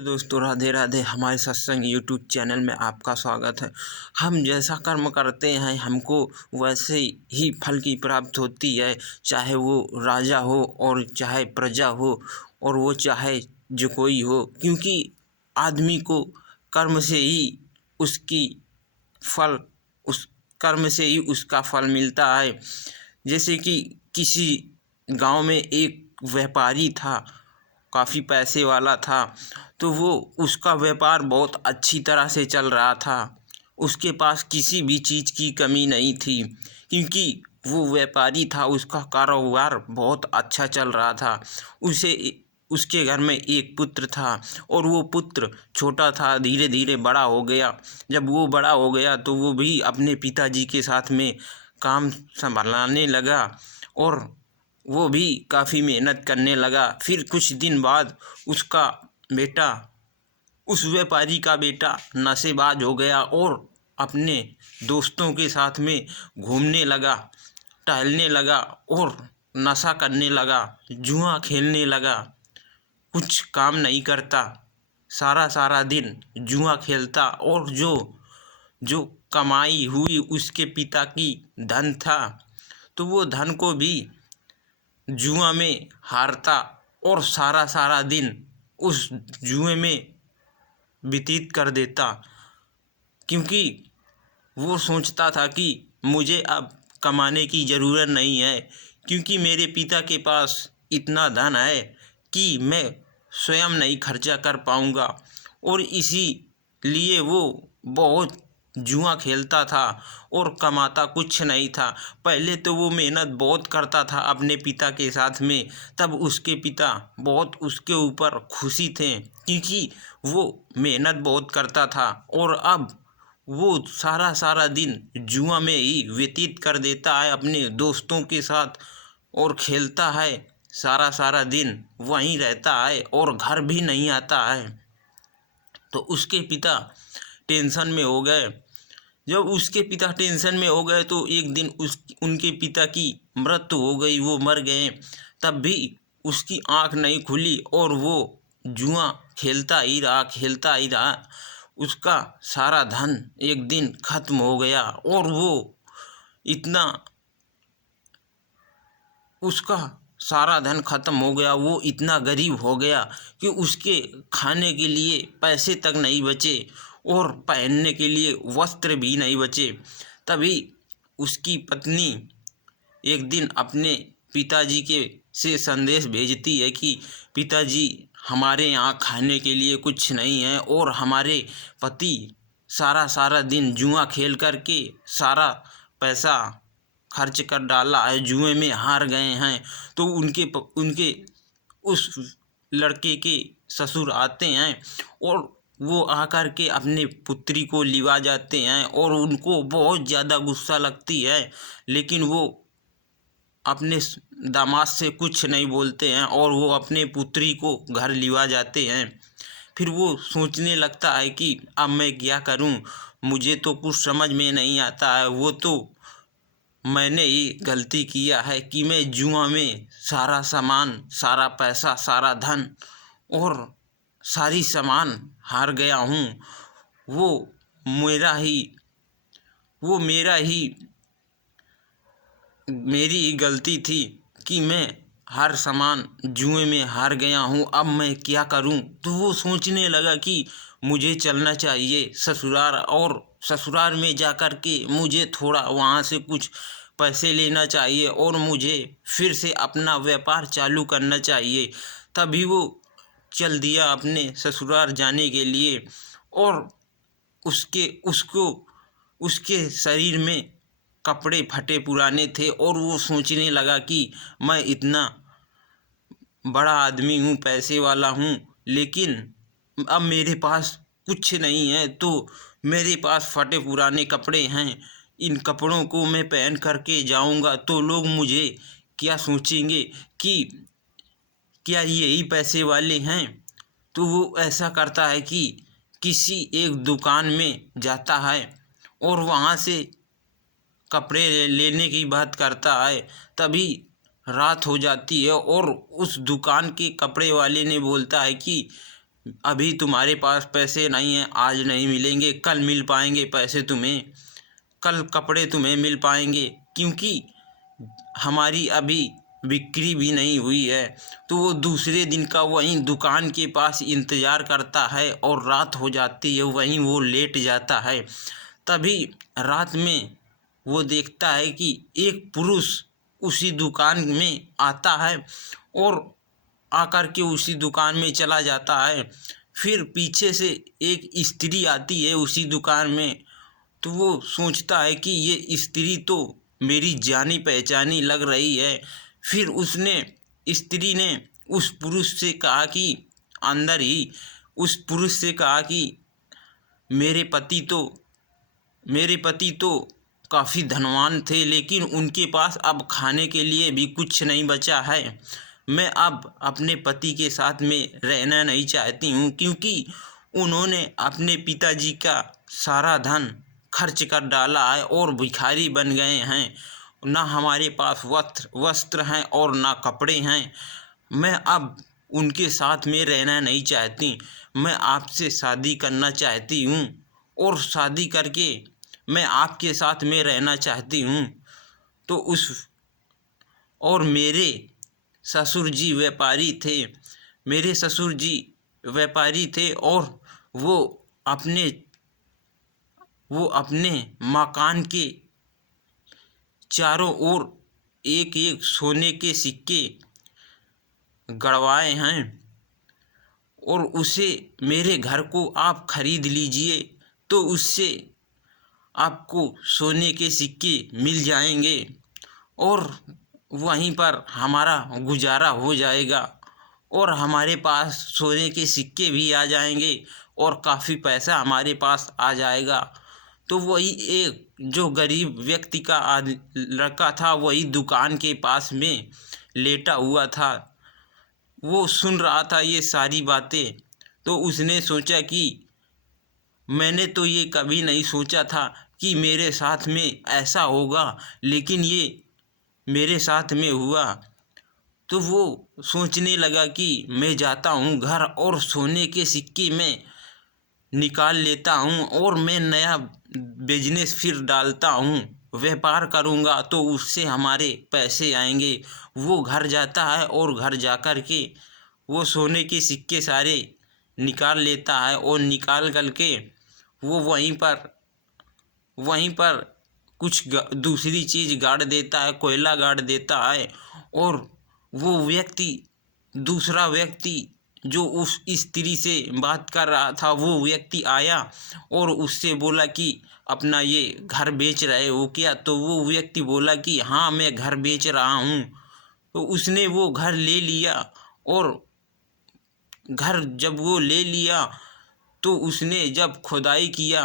तो दोस्तों राधे राधे। हमारे सत्संग यूट्यूब चैनल में आपका स्वागत है। हम जैसा कर्म करते हैं हमको वैसे ही फल की प्राप्त होती है, चाहे वो राजा हो और चाहे प्रजा हो और वो चाहे जो कोई हो, क्योंकि आदमी को कर्म से ही उसकी फल उस कर्म से ही उसका फल मिलता है। जैसे कि किसी गांव में एक व्यापारी था, काफ़ी पैसे वाला था। तो वो उसका व्यापार बहुत अच्छी तरह से चल रहा था। उसके पास किसी भी चीज़ की कमी नहीं थी, क्योंकि वो व्यापारी था। उसका कारोबार बहुत अच्छा चल रहा था। उसे उसके घर में एक पुत्र था और वो पुत्र छोटा था, धीरे धीरे बड़ा हो गया। जब वो बड़ा हो गया तो वो भी अपने पिताजी के साथ में काम संभालने लगा और वो भी काफ़ी मेहनत करने लगा। फिर कुछ दिन बाद उसका बेटा उस व्यापारी का बेटा नशेबाज हो गया और अपने दोस्तों के साथ में घूमने लगा, टहलने लगा और नशा करने लगा, जुआ खेलने लगा। कुछ काम नहीं करता, सारा सारा दिन जुआ खेलता और जो जो कमाई हुई उसके पिता की धन था, तो वो धन को भी जुआ में हारता और सारा सारा दिन उस जुए में व्यतीत कर देता। क्योंकि वो सोचता था कि मुझे अब कमाने की ज़रूरत नहीं है, क्योंकि मेरे पिता के पास इतना धन है कि मैं स्वयं नहीं खर्चा कर पाऊँगा। और इसी लिए वो बहुत जुआ खेलता था और कमाता कुछ नहीं था। पहले तो वो मेहनत बहुत करता था अपने पिता के साथ में, तब उसके पिता बहुत उसके ऊपर खुशी थे, क्योंकि वो मेहनत बहुत करता था। और अब वो सारा सारा दिन जुआ में ही व्यतीत कर देता है अपने दोस्तों के साथ और खेलता है, सारा सारा दिन वहीं रहता है और घर भी नहीं आता है। तो उसके पिता टेंशन में हो गए। जब उसके पिता टेंशन में हो गए तो एक दिन उनके पिता की मृत्यु हो गई, वो मर गए। तब भी उसकी आंख नहीं खुली और वो जुआ खेलता ही रहा। उसका सारा धन एक दिन खत्म हो गया और वो इतना उसका सारा धन खत्म हो गया। वो इतना गरीब हो गया कि उसके खाने के लिए पैसे तक नहीं बचे और पहनने के लिए वस्त्र भी नहीं बचे। तभी उसकी पत्नी एक दिन अपने पिताजी के से संदेश भेजती है कि पिताजी, हमारे यहाँ खाने के लिए कुछ नहीं है और हमारे पति सारा सारा दिन जुआ खेल कर के सारा पैसा खर्च कर डाला है, जुए में हार गए हैं। तो उनके उस लड़के के ससुर आते हैं और वो आकर के अपने पुत्री को लिवा जाते हैं और उनको बहुत ज़्यादा गुस्सा लगती है, लेकिन वो अपने दामाद से कुछ नहीं बोलते हैं और वो अपने पुत्री को घर लिवा जाते हैं। फिर वो सोचने लगता है कि अब मैं क्या करूं, मुझे तो कुछ समझ में नहीं आता है। वो तो मैंने ही गलती किया है कि मैं जुआ में सारा सामान, सारा पैसा, सारा धन और सारी सामान हार गया हूँ। वो मेरा ही वो मेरी ही गलती थी कि मैं हर सामान जुए में हार गया हूँ। अब मैं क्या करूँ? तो वो सोचने लगा कि मुझे चलना चाहिए ससुराल और ससुराल में जाकर के मुझे थोड़ा वहाँ से कुछ पैसे लेना चाहिए और मुझे फिर से अपना व्यापार चालू करना चाहिए। तभी वो चल दिया अपने ससुराल जाने के लिए और उसको उसके शरीर में कपड़े फटे पुराने थे और वो सोचने लगा कि मैं इतना बड़ा आदमी हूँ, पैसे वाला हूँ, लेकिन अब मेरे पास कुछ नहीं है। तो मेरे पास फटे पुराने कपड़े हैं, इन कपड़ों को मैं पहन करके जाऊंगा तो लोग मुझे क्या सोचेंगे कि क्या यही पैसे वाले हैं। तो वो ऐसा करता है कि किसी एक दुकान में जाता है और वहाँ से कपड़े लेने की बात करता है। तभी रात हो जाती है और उस दुकान के कपड़े वाले ने बोलता है कि अभी तुम्हारे पास पैसे नहीं हैं, आज नहीं मिलेंगे, कल मिल पाएंगे पैसे तुम्हें, कल कपड़े तुम्हें मिल पाएंगे, क्योंकि हमारी अभी बिक्री भी नहीं हुई है। तो वो दूसरे दिन का वहीं दुकान के पास इंतज़ार करता है और रात हो जाती है, वहीं वो लेट जाता है। तभी रात में वो देखता है कि एक पुरुष उसी दुकान में आता है और आकर के उसी दुकान में चला जाता है। फिर पीछे से एक स्त्री आती है उसी दुकान में। तो वो सोचता है कि ये स्त्री तो मेरी जानी पहचानी लग रही है। फिर उसने स्त्री ने उस पुरुष से कहा कि अंदर ही उस पुरुष से कहा कि मेरे पति तो मेरे पति तो काफ़ी धनवान थे, लेकिन उनके पास अब खाने के लिए भी कुछ नहीं बचा है। मैं अब अपने पति के साथ में रहना नहीं चाहती हूँ, क्योंकि उन्होंने अपने पिताजी का सारा धन खर्च कर डाला है और भिखारी बन गए हैं। ना हमारे पास वस्त्र हैं और ना कपड़े हैं। मैं अब उनके साथ में रहना नहीं चाहती। मैं आपसे शादी करना चाहती हूँ और शादी करके मैं आपके साथ में रहना चाहती हूँ। तो उस और मेरे ससुर जी व्यापारी थे। मेरे ससुर जी व्यापारी थे और वो अपने वो अपने मकान के चारों ओर एक एक सोने के सिक्के गड़वाए हैं और उसे मेरे घर को आप खरीद लीजिए, तो उससे आपको सोने के सिक्के मिल जाएंगे और वहीं पर हमारा गुजारा हो जाएगा और हमारे पास सोने के सिक्के भी आ जाएंगे और काफ़ी पैसा हमारे पास आ जाएगा। तो वही एक जो गरीब व्यक्ति का लड़का था, वही दुकान के पास में लेटा हुआ था। वो सुन रहा था ये सारी बातें। तो उसने सोचा कि मैंने तो ये कभी नहीं सोचा था कि मेरे साथ में ऐसा होगा, लेकिन ये मेरे साथ में हुआ। तो वो सोचने लगा कि मैं जाता हूँ घर और सोने के सिक्के में निकाल लेता हूँ और मैं नया बिजनेस फिर डालता हूँ, व्यापार करूँगा तो उससे हमारे पैसे आएंगे। वो घर जाता है और घर जाकर के वो सोने के सिक्के सारे निकाल लेता है और निकाल कर के वो वहीं पर कुछ दूसरी चीज़ गाड़ देता है, कोयला गाड़ देता है। और वो दूसरा व्यक्ति जो उस स्त्री से बात कर रहा था, वो व्यक्ति आया और उससे बोला कि अपना ये घर बेच रहे हो क्या? तो वो व्यक्ति बोला कि हाँ, मैं घर बेच रहा हूँ। तो उसने वो घर ले लिया और घर जब वो ले लिया तो उसने जब खुदाई किया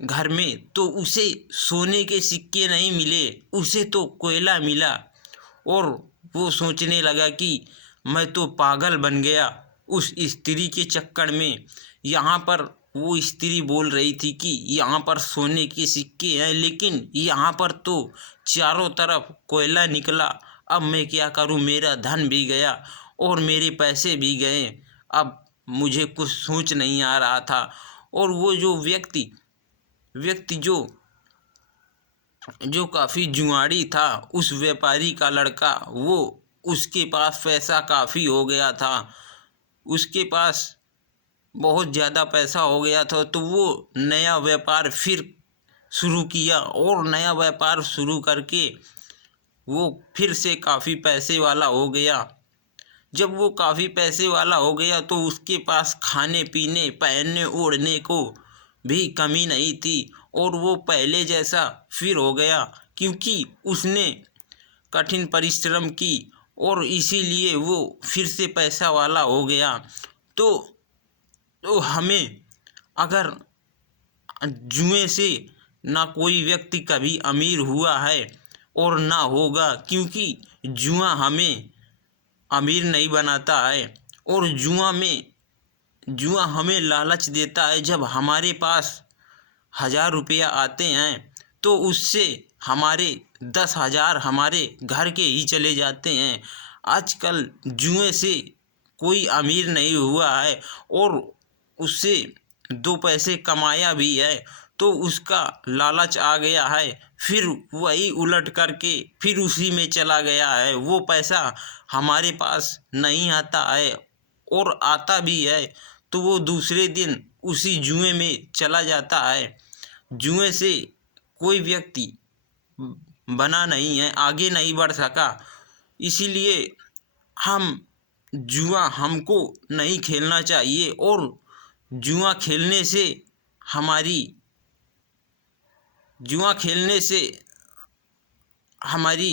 घर में, तो उसे सोने के सिक्के नहीं मिले, उसे तो कोयला मिला। और वो सोचने लगा कि मैं तो पागल बन गया उस स्त्री के चक्कर में। यहाँ पर वो स्त्री बोल रही थी कि यहाँ पर सोने के सिक्के हैं, लेकिन यहाँ पर तो चारों तरफ कोयला निकला। अब मैं क्या करूँ, मेरा धन भी गया और मेरे पैसे भी गए। अब मुझे कुछ सोच नहीं आ रहा था। और वो जो व्यक्ति जो जो काफ़ी जुआड़ी था, उस व्यापारी का लड़का, वो उसके पास पैसा काफ़ी हो गया था, उसके पास बहुत ज़्यादा पैसा हो गया था। तो वो नया व्यापार फिर शुरू किया और नया व्यापार शुरू करके वो फिर से काफ़ी पैसे वाला हो गया। जब वो काफ़ी पैसे वाला हो गया तो उसके पास खाने पीने पहनने ओढ़ने को भी कमी नहीं थी और वो पहले जैसा फिर हो गया, क्योंकि उसने कठिन परिश्रम की और इसीलिए वो फिर से पैसा वाला हो गया। तो हमें अगर जुए से ना कोई व्यक्ति कभी अमीर हुआ है और ना होगा, क्योंकि जुआ हमें अमीर नहीं बनाता है। और जुआ हमें लालच देता है। जब हमारे पास 1000 रुपया आते हैं तो उससे हमारे 10,000 हमारे घर के ही चले जाते हैं। आजकल जुए से कोई अमीर नहीं हुआ है और उससे 2 पैसे कमाया भी है तो उसका लालच आ गया है, फिर वही उलट करके फिर उसी में चला गया है। वो पैसा हमारे पास नहीं आता है और आता भी है तो वो दूसरे दिन उसी जुए में चला जाता है। जुए से कोई व्यक्ति बना नहीं है, आगे नहीं बढ़ सका। इसीलिए हम जुआ हमको नहीं खेलना चाहिए और जुआ खेलने से हमारी जुआ खेलने से हमारी